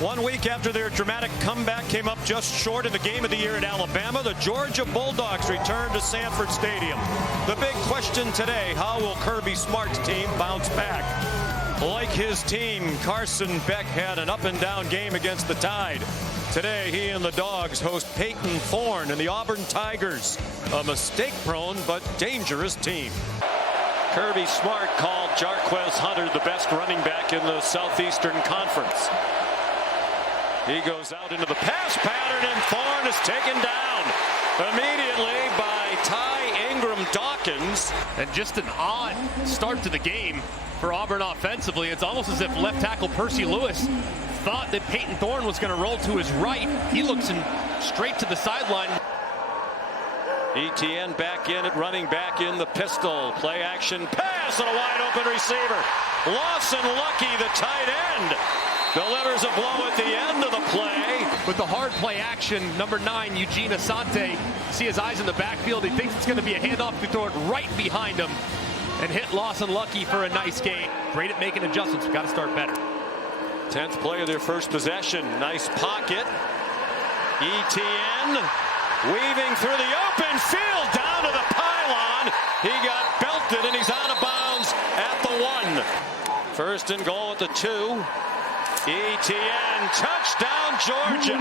1 week after their dramatic comeback came up just short in the game of the year at Alabama, the Georgia Bulldogs return to Sanford Stadium. The big question today, how will Kirby Smart's team bounce back? Like his team, Carson Beck had an up-and-down game against the Tide. Today, he and the Dogs host Peyton Thorne and the Auburn Tigers, a mistake-prone but dangerous team. Kirby Smart called Jarquez Hunter the best running back in the Southeastern Conference. He goes out into the pass pattern, and Thorne is taken down immediately by Ty Ingram Dawkins. And just an odd start to the game for Auburn offensively. It's almost as if left tackle Percy Lewis thought that Peyton Thorne was going to roll to his right. He looks straight to the sideline. Etienne back in at running back in the pistol. Play action pass and a wide open receiver. Lawson Lucky, the tight end, delivers a blow at the end of the play. With the hard play action, number 9, Eugene Asante, see his eyes in the backfield. He thinks it's going to be a handoff to throw it right behind him and hit Lawson Lucky for a nice gain. Great at making adjustments. We've got to start better. 10th play of their first possession. Nice pocket. Etienne weaving through the open field down to the pylon. He got belted and he's out of bounds at the 1. First and goal at the 2. Etienne, touchdown Georgia.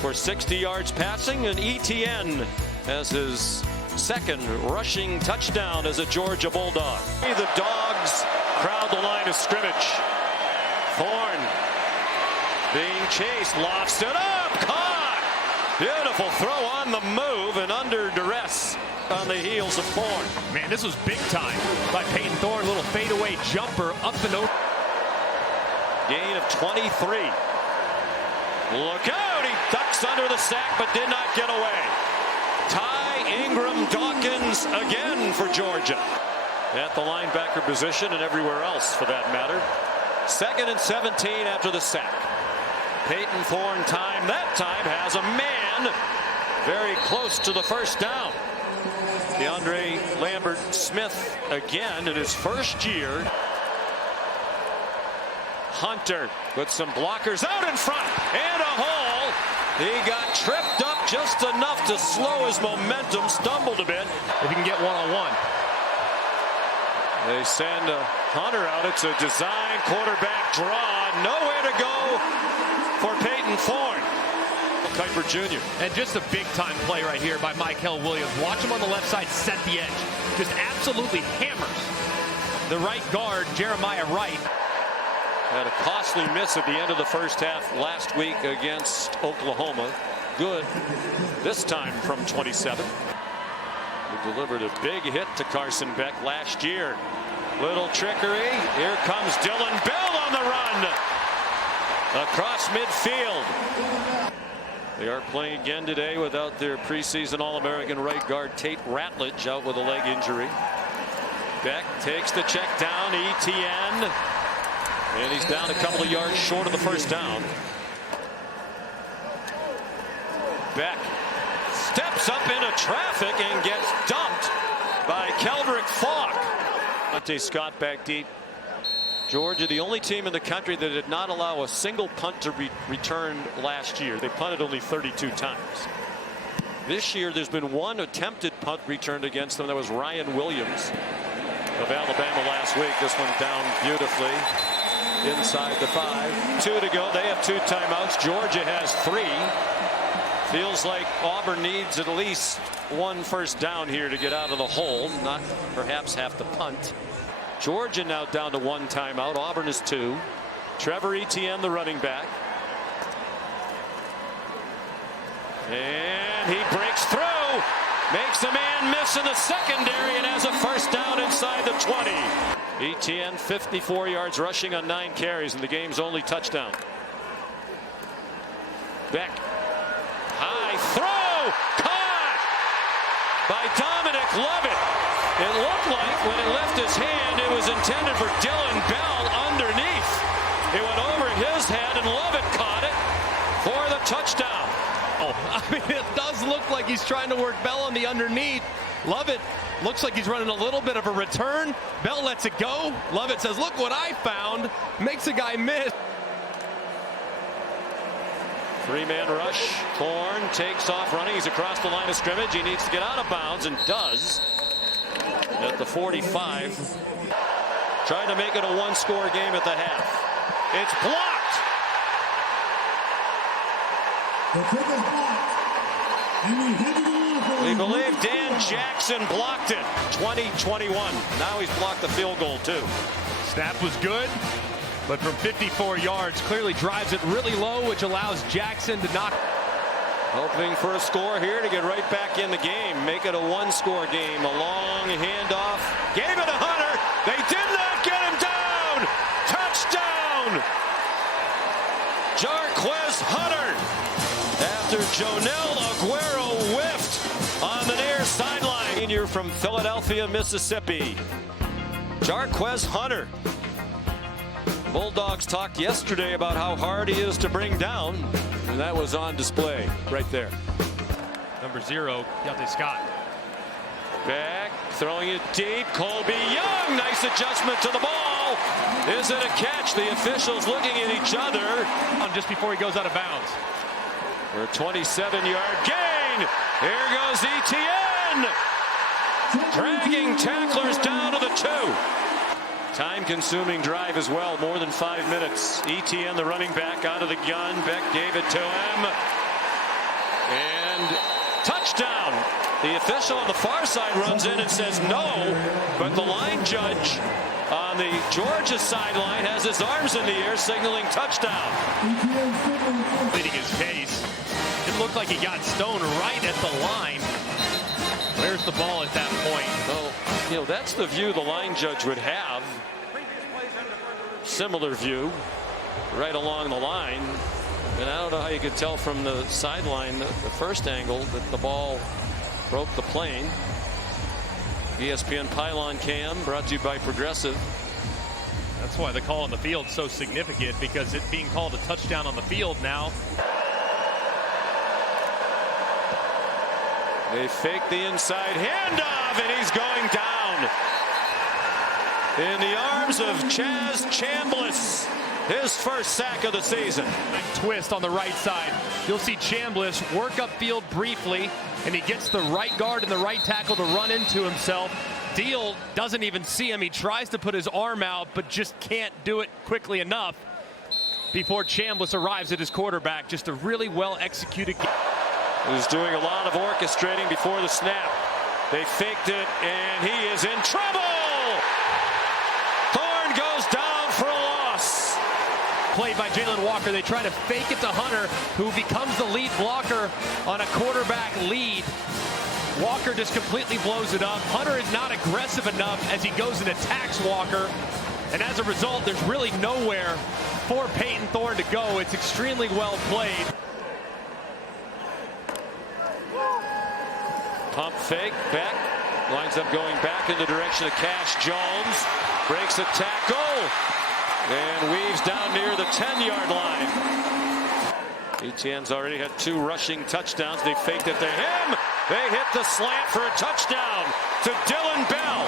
For 60 yards passing, and Etienne has his second rushing touchdown as a Georgia Bulldog. The Dogs crowd the line of scrimmage. Thorne being chased, lofts it up, caught. Beautiful throw on the move and under duress on the heels of Thorne. Man, this was big time by Peyton Thorne. Little fadeaway jumper up and over. Gain of 23. Look out, he ducks under the sack but did not get away. Ty Ingram Dawkins again for Georgia. At the linebacker position and everywhere else for that matter. 2nd and 17 after the sack. Peyton Thorne time, that time has a man very close to the first down. DeAndre Lambert Smith again in his first year. Hunter with some blockers out in front and a hole. He got tripped up just enough to slow his momentum, stumbled a bit. If he can get one-on-one. They send Hunter out. It's a design quarterback draw. Nowhere to go for Peyton Thorne. Kuiper Jr. And just a big-time play right here by Michael Williams. Watch him on the left side set the edge. Just absolutely hammers the right guard, Jeremiah Wright. Had a costly miss at the end of the first half last week against Oklahoma. Good this time from 27. He delivered a big hit to Carson Beck last year. Little trickery. Here comes Dylan Bell on the run. Across midfield. They are playing again today without their preseason All-American right guard Tate Ratledge out with a leg injury. Beck takes the check down. Etienne. And he's down a couple of yards short of the first down. Beck steps up into traffic and gets dumped by Keldrick Falk. Monte Scott back deep. Georgia, the only team in the country that did not allow a single punt to be returned last year. They punted only 32 times. This year, there's been one attempted punt returned against them. That was Ryan Williams of Alabama last week. This one down beautifully inside the 5. 2 to go. They have 2 timeouts. Georgia has 3. Feels like Auburn needs at least 1 first down here to get out of the hole. Not perhaps have to punt. Georgia now down to 1 timeout. Auburn is 2. Trevor Etienne, the running back. And he breaks through. Makes a man miss in the secondary and has a first down inside the 20. Etienne 54 yards rushing on 9 carries in the game's only touchdown. Beck. High throw. Caught by Dominic Lovett. It looked like when it left his hand it was intended for Dylan Bell underneath. It went over his head and Lovett caught it for the touchdown. I mean, it does look like he's trying to work Bell on the underneath. Lovett looks like he's running a little bit of a return. Bell lets it go. Lovett says, look what I found. Makes a guy miss. Three-man rush. Thorne takes off running. He's across the line of scrimmage. He needs to get out of bounds and does at the 45. Trying to make it a one-score game at the half. It's blocked. We believe Dan Jackson blocked it. 20-21. Now he's blocked the field goal too. Snap was good, but from 54 yards, clearly drives it really low, which allows Jackson to knock. Hoping for a score here to get right back in the game. Make it a one-score game. A long handoff. Gave it to Hunter. They did not get him down. Touchdown. Jarquez Hunter. After Jonel Aguero whiffed on the near sideline. Senior from Philadelphia, Mississippi. Jarquez Hunter. Bulldogs talked yesterday about how hard he is to bring down, and that was on display right there. Number 0, Deontay Scott. Back, throwing it deep. Colby Young, nice adjustment to the ball. Is it a catch? The officials looking at each other. Just before he goes out of bounds. For a 27-yard gain. Here goes Etienne. Dragging tacklers down to the 2. Time-consuming drive as well, more than 5 minutes. Etienne, the running back, out of the gun. Beck gave it to him. And touchdown. The official on the far side runs in and says no, but the line judge on the Georgia sideline has his arms in the air signaling touchdown. Leading his case. It looked like he got stoned right at the line. Where's the ball at that point? Well, you know, that's the view the line judge would have. Similar view right along the line. And I don't know how you could tell from the sideline, the first angle, that the ball broke the plane. ESPN Pylon Cam brought to you by Progressive. That's why the call on the field is so significant, because it being called a touchdown on the field now. They fake the inside handoff, and he's going down. In the arms of Chaz Chambliss, his first sack of the season. Twist on the right side. You'll see Chambliss work upfield briefly, and he gets the right guard and the right tackle to run into himself. Deal doesn't even see him. He tries to put his arm out, but just can't do it quickly enough before Chambliss arrives at his quarterback. Just a really well-executed game. Who's doing a lot of orchestrating before the snap. They faked it, and he is in trouble. Thorne goes down for a loss. Played by Jalen Walker. They try to fake it to Hunter, who becomes the lead blocker on a quarterback lead. Walker just completely blows it up. Hunter is not aggressive enough as he goes and attacks Walker. And as a result, there's really nowhere for Peyton Thorne to go. It's extremely well played. Pump fake. Beck lines up going back in the direction of Cash Jones. Breaks a tackle and weaves down near the 10-yard line. Etienne's already had 2 rushing touchdowns. They faked it to him. They hit the slant for a touchdown to Dylan Bell.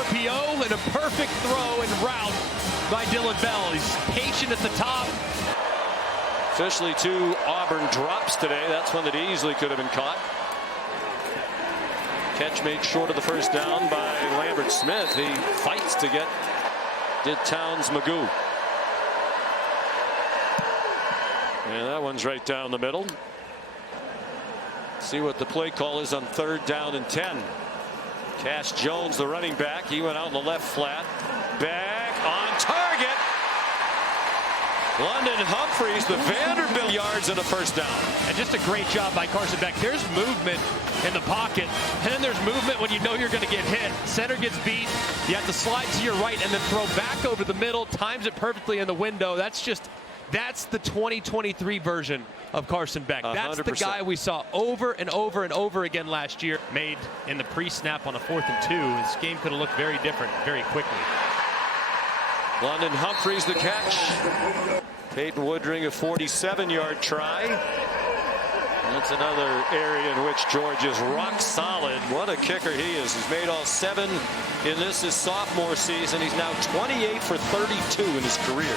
RPO and a perfect throw and route by Dylan Bell. He's patient at the top. Officially 2 Auburn drops today. That's one that easily could have been caught. Catch made short of the first down by Lambert Smith. He fights to get did Towns Magoo. And that one's right down the middle. See what the play call is on 3rd down and 10. Cash Jones, the running back. He went out in the left flat. Back on target. London Humphreys, the Vanderbilt yards and a first down. And just a great job by Carson Beck. There's movement in the pocket, and then there's movement when you know you're going to get hit. Center gets beat. You have to slide to your right and then throw back over the middle. Times it perfectly in the window. That's the 2023 version of Carson Beck. That's 100%. the guy we saw over and over and over again last year. Made in the pre-snap on a 4th and 2. This game could have looked very different very quickly. London Humphreys the catch. Peyton Woodring a 47-yard try. That's another area in which George is rock solid. What a kicker he is. He's made all 7 in his sophomore season. He's now 28 for 32 in his career.